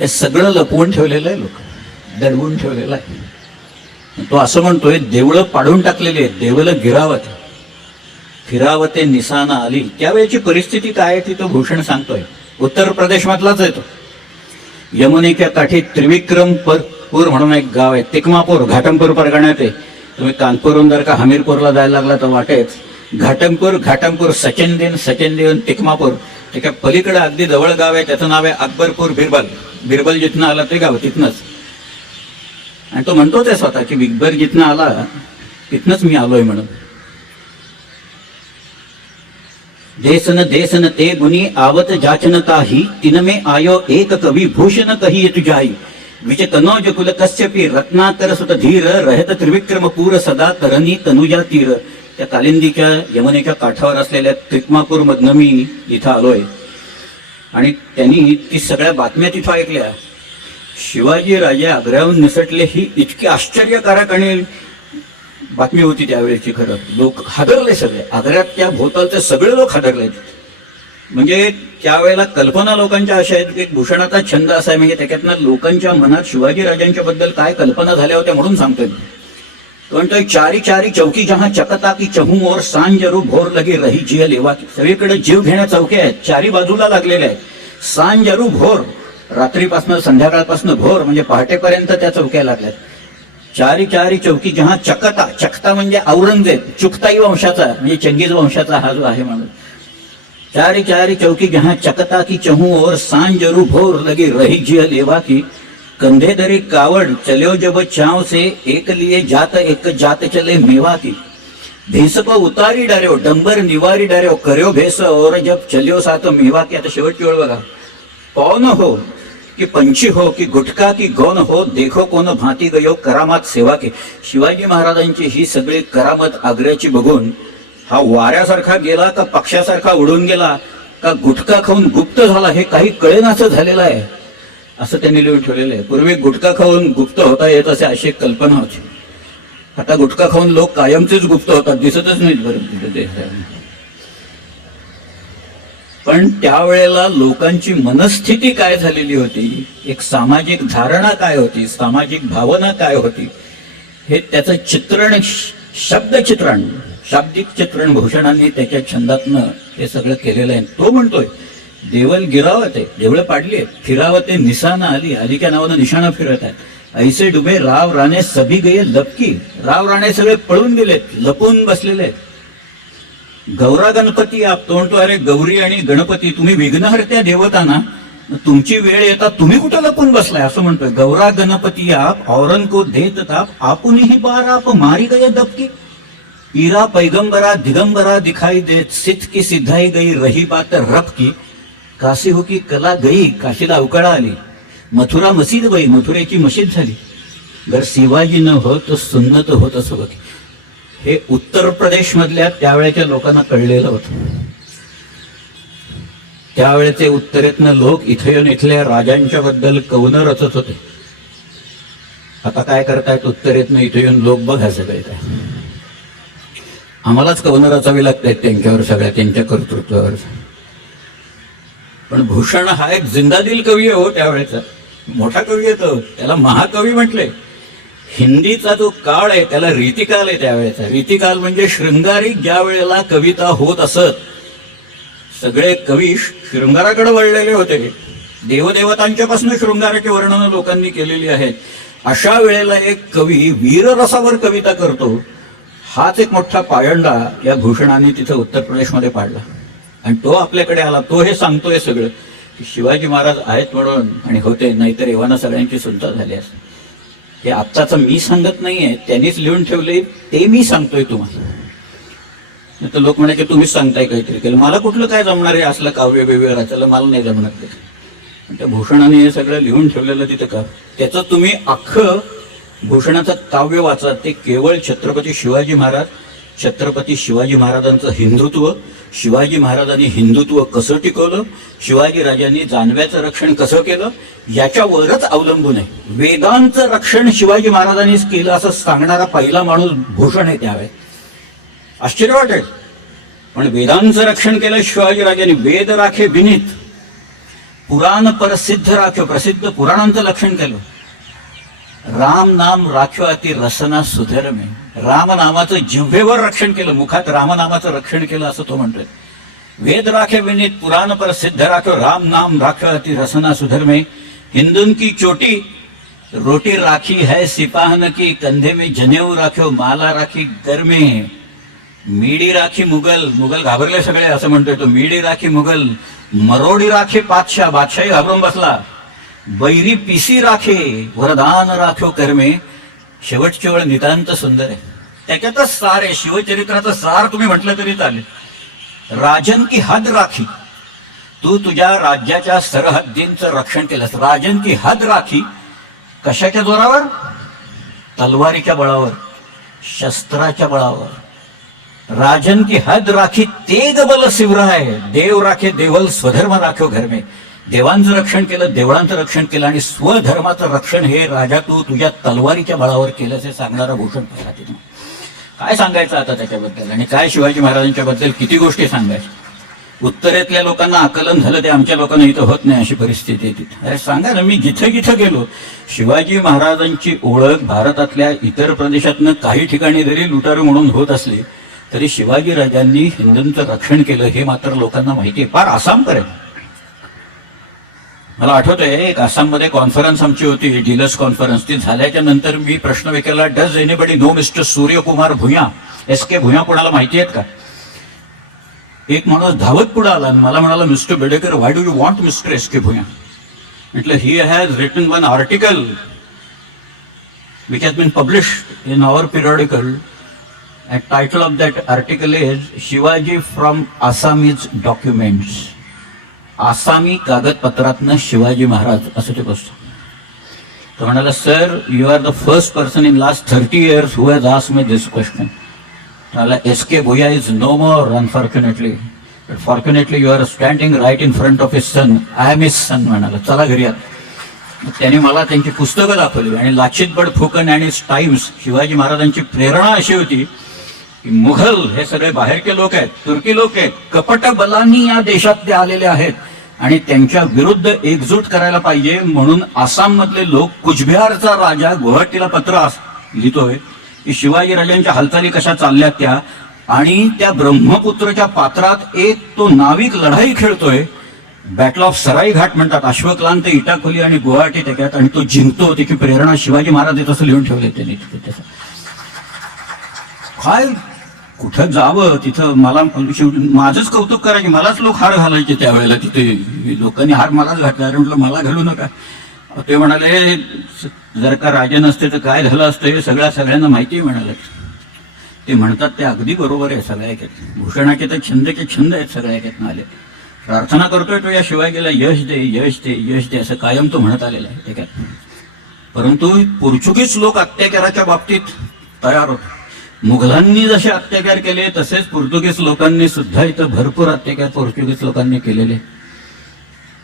हे सगळं लपवून ठेवलेलं आहे, लोक दडवून ठेवलेलं आहे. तो असं म्हणतोय, देवळं पाडून टाकलेली आहेत, देवलं गिरावत फिरावते निसाना आली. त्यावेळेची परिस्थिती काय आहे ती तो भूषण सांगतोय. उत्तर प्रदेश मधलाच आहे तो. यमुनेच्या काठी त्रिविक्रमपूर म्हणून एक गाव आहे, तिकमापूर, घाटमपूर परगण्यात आहे. तुम्ही कानपूरहून जर का हमीरपूरला जायला लागला तर वाटेच घाटमपूर सचिन देऊन तिकमापूर. त्याच्या पलीकडे अगदी जवळ गाव आहे, त्याचं नाव आहे अकबरपूर बिरबल जिथनं आला ते गाव तिथनंच. आणि तो म्हणतो ते स्वतः की बिरबल जिथनं आला तिथनंच मी आलोय म्हणून. देसन ते गुनी आवत जाचन काही, तिन में आयो एक कवी भूषण कही तुझाई. विच कनौज कुल कश्यपी रत्नाकर सुत धीर, रहत त्रिविक्रमपूर सदा तरणी तनुजा तीर. त्या कालिंदीच्या यमुनेच्या काठावर असलेल्या तिकमापूर मधनं मी इथं आलोय. आणि त्यांनी ती सगळ्या बातम्या तिथं ऐकल्या. शिवाजी राजे आग्र्याहून निसटले ही इतकी आश्चर्यकारक आणि बातमी होती त्यावेळेची. खरं लोक हादरले सगळे, आग्र्यात त्या भोवतालचे सगळे लोक हादरले. म्हणजे त्यावेळेला कल्पना लोकांच्या अशा आहेत की भूषणाचा छंद असा आहे, म्हणजे त्याच्यातनं लोकांच्या मनात शिवाजी राजांच्या बद्दल काय कल्पना झाल्या होत्या म्हणून सांगतोय. तो म्हणतोय, चारी चारी चौकी जहा चकता की चहू और सांजरू भोर लगे रही जिय लेवा. सगळीकडे जीव घेण्या चौक्या आहेत, चारी बाजूला लागलेल्या आहेत. सांजरू भोर, रात्रीपासून संध्याकाळपासून भोर म्हणजे पहाटेपर्यंत त्या चौक्या लागल्यात. चारी चारी चौकी जहा चकता म्हणजे औरंगजेब, चुगताई वंशाचा म्हणजे चंगीज वंशाचा हा जो आहे म्हणून. चारी चारी चौकी जहा चकता की चहू और सांजरू भोर लगी रही जिय लेवा की. कंधे दरी कावड़ चलो जब चाव से एक लिए एक जात चले मेवा की. भेस को उतारी डार्यो डंबर निवारी डार्यो कर्यो भेस और जब चलियो सात मेवा की. आता शेवटची वेळ बघा. कौन हो कि पंछी हो कि गुटका की गौन हो, देखो कोण भांती गयो करामात सेवा के. शिवाजी महाराजांची ही सगळी करामत आग्र्याची बघून हा वाऱ्यासारखा गेला का पक्षासारखा उडून गेला का गुटखा खाऊन गुप्त झाला हे काही कळेनाचं झालेलं आहे, असं त्यांनी लिहून ठेवलेलं आहे. पूर्वी गुटखा खाऊन गुप्त होता येत असे अशी कल्पना होती. आता गुटखा खाऊन लोक कायमचेच गुप्त होतात, दिसतच नाहीत बरं ते. पण त्यावेळेला लोकांची मनस्थिती काय झालेली होती, एक सामाजिक धारणा काय होती, सामाजिक भावना काय होती, हे त्याचं चित्रण, शाब्दिक चित्रण भूषणांनी त्याच्या छंदातनं हे सगळं केलेलं आहे. तो म्हणतोय, देवल गिरावते, देवळं पाडली आहेत, फिरावते निशाणा आली, आलीच्या नावानं निशाणा फिरत आहेत. ऐसे डुबे राव राणे सभी गये लपकी. राव राणे सगळे पळून गेलेत, लपून बसलेले आहेत. गौरा गणपती आप, तो म्हणतो अरे गौरी आणि गणपती तुम्ही विघ्नहर्त्या देवता ना, तुमची वेळ येता तुम्ही कुठं लपून बसलाय असं म्हणतोय. गौरा गणपती आप औरन को देत ताप, आपुनही बार आप मारी गये दबकी. पीरा पैगंबरा दिगंबरा दिखाई देत, सिद्ध की सिद्धाई गई रही बात रब की. काशी हो की कला गई, काशीला अवकाळा आली. मथुरा मसीद गई, मथुरेची मशीद झाली. जर शिवाजी न हो तो सुन्नत होत असं बघ. हे उत्तर प्रदेश मधल्या त्यावेळेच्या लोकांना कळलेलं होतं. त्यावेळेचे उत्तरेतनं लोक इथे येऊन इथल्या राजांच्या बद्दल कवनं रचत होते. आता काय करतायत उत्तरेतनं इथे येऊन लोक बघा सगळे काय, आम्हालाच कवनं रचावी लागतायत त्यांच्यावर, सगळ्या त्यांच्या कर्तृत्वावर. पण भूषण हा एक जिंदादिल कवी आहे हो, त्यावेळेचा मोठा कवी आहे तो, त्याला महाकवी म्हटले. हिंदीचा जो काळ आहे त्याला रीतिकाल आहे त्यावेळेचा. रीतिकाल म्हणजे शृंगारिक ज्या वेळेला कविता होत असत, सगळे कवी शृंगाराकडे वळलेले होते. देवदेवतांच्यापासून शृंगाराची वर्णनं लोकांनी केलेली आहेत. अशा वेळेला एक कवी वीररसावर कविता करतो, हाच एक मोठा पायंडा या भूषणाने तिथे उत्तर प्रदेशमध्ये पाडला. आणि तो आपल्याकडे आला, तो हे सांगतोय सगळं की शिवाजी महाराज आहेत म्हणून आणि होते, नाहीतर एव्हाना सगळ्यांची सुलता झाली असते. हे आत्ताच मी सांगत नाहीये, त्यांनीच लिहून ठेवले, ते मी सांगतोय तुम्हाला. नाही तर लोक म्हणायचे तुम्हीच सांगताय काहीतरी केलं, मला कुठलं काय जमणार आहे असलं काव्य बिव्य रचायला, मला नाही जमणार ते. त्या भूषणाने हे सगळं लिहून ठेवलेलं तिथे का, त्याचं तुम्ही अख्खं भूषणाचं काव्य वाचा. ते केवळ छत्रपती शिवाजी महाराजांचं हिंदुत्व, शिवाजी महाराजांनी हिंदुत्व कसं टिकवलं, शिवाजी राजांनी जानव्याचं रक्षण कसं केलं, याच्यावरच अवलंबून आहे. वेदांचं रक्षण शिवाजी महाराजांनीच केलं असं सांगणारा पहिला माणूस भूषण आहे त्यावेळेस. आश्चर्य वाटेल, पण वेदांचं रक्षण केलं शिवाजी राजांनी. वेद राखे विनीत, पुराण प्रसिद्ध राख्यो, प्रसिद्ध पुराणांचं लक्षण केलं. राम नाम राख्यो अति रसना सुधर्मे, राम नामाचं जिव्हेवर रक्षण केलं, मुखात रामनामाचं रक्षण केलं असं तो म्हणतोय. वेद राखे विनीत पुराण प्रसिद्ध राख्यो, राम नाम राख्यो अति रसना सुधर्मे. हिंदुन की चोटी रोटी राखी है सिपाहन की, कंधे में जनेऊ राख्यो माला राखी गर्मे. मीडी राखी मुघल, मुघल घाबरले सगळे असं म्हणतोय तो. मीडी राखी मुघल, मरोडी राखी बादशाह, बादशाही घाबरून बसला. बैरी पिसी राखे वरदान राख्यो कर्मे. शेवटची वेळ नितांत सुंदर आहे, त्याच्यातच सार आहे. शिवचरित्राचं सार तुम्ही म्हटलं तरी चालेल. राजन की हद राखी, तू तुझ्या राज्याच्या सरहद्दींचं रक्षण केलंस. राजन की हद राखी, कशाच्या जोरावर? तलवारीच्या बळावर, शस्त्राच्या बळावर. राजन की हद राखी तेग बल शिवराय, देव राखे देवल स्वधर्म राख्यो घर में. देवांचं रक्षण केलं, देवळांचं रक्षण केलं आणि स्वधर्माचं रक्षण हे राजा तू तुझ्या तलवारीच्या बळावर केलंच हे सांगणारा भूषण प्रसाद. काय सांगायचं आता त्याच्याबद्दल, आणि काय शिवाजी महाराजांच्या बद्दल किती गोष्टी सांगायच्या. उत्तरेतल्या लोकांना आकलन झालं, ते आमच्या लोकांना इथं होत नाही अशी परिस्थिती आहे तिथे. अरे सांगा ना, मी जिथे जिथे गेलो, शिवाजी महाराजांची ओळख भारतातल्या इतर प्रदेशातनं काही ठिकाणी जरी लुटारू म्हणून होत असली तरी शिवाजी राजांनी हिंदूंचं रक्षण केलं हे मात्र लोकांना माहिती आहे. फार आसामपर्यंत. मला आठवतंय एक आसाममध्ये कॉन्फरन्स आमची होती, डीलर्स कॉन्फरन्स. ती झाल्याच्या नंतर मी प्रश्न विचारला, does anybody know Mister Suryakumar Bhuyan, SK Bhuyan कोणाला माहिती आहेत का? एक माणूस धावत पुढे आला आणि मला म्हणाला, mister Bedekar, why do you want mister SK Bhuyan? म्हटलं, he has written one article which has been published in our periodical. And title of that article is Shivaji from Assamese documents. आसामी कागदपत्रातनं शिवाजी महाराज असं ते बसतो. तो म्हणाला, sir you are the first person in last 30 years who has asked me this question. म्हणाला, SK Bhuyan is no more unfortunately, but fortunately you are standing right in front of his son. I am his son. म्हणाला, चला घरी या. त्यांनी मला त्यांची पुस्तकं दाखवली आणि लाचित बडफुकन आणि टाइम्स. शिवाजी महाराजांची प्रेरणा अशी होती की मुघल हे सगळे बाहेरचे लोक आहेत, तुर्की लोक आहेत, कपट बलांनी या देशात ते आलेले आहेत आणि त्यांच्या विरुद्ध एकजूट करायला पाहिजे म्हणून आसाम मधले लोक, कुचबिहारचा राजा गुवाहाटीला पत्र लिहितोय की शिवाजी राजांच्या हालचाली कशा चालल्यात त्या, आणि त्या ब्रह्मपुत्रच्या पात्रात एक तो नाविक लढाई खेळतोय. बॅटल ऑफ सराई घाट म्हणतात, अश्वक्लांत, इटाखोली आणि गुवाहाटी त्याच्यात, आणि तो जिंकतो. त्याची प्रेरणा शिवाजी महाराज तसं लिहून ठेवले त्यांनी. काय कुठं जावं तिथं मला माझंच कौतुक करायचे, मलाच लोक हार घालायचे त्यावेळेला. तिथे लोकांनी हार मलाच घातला. अरे म्हटलं, मला घालू नका. ते म्हणाले, जर का राजे नसते तर काय झालं असतं हे सगळ्यांना माहिती म्हणाले. ते म्हणतात ते अगदी बरोबर आहे. सगळ्या ऐकत भूषणाचे तर छंदचे छंद आहेत, सगळ्या ऐकत आले. प्रार्थना करतोय तो या शिवाजीला, यश दे यश दे यश दे असं कायम तो म्हणत आलेला आहे त्याच्यात. परंतु पोर्चुगीज लोक अत्याचाराच्या बाबतीत तयार होते. मुघलांनी जसे अत्याचार केले तसेच पोर्तुगीज लोकांनी सुद्धा इथं भरपूर अत्याचार पोर्तुगीज लोकांनी केलेले.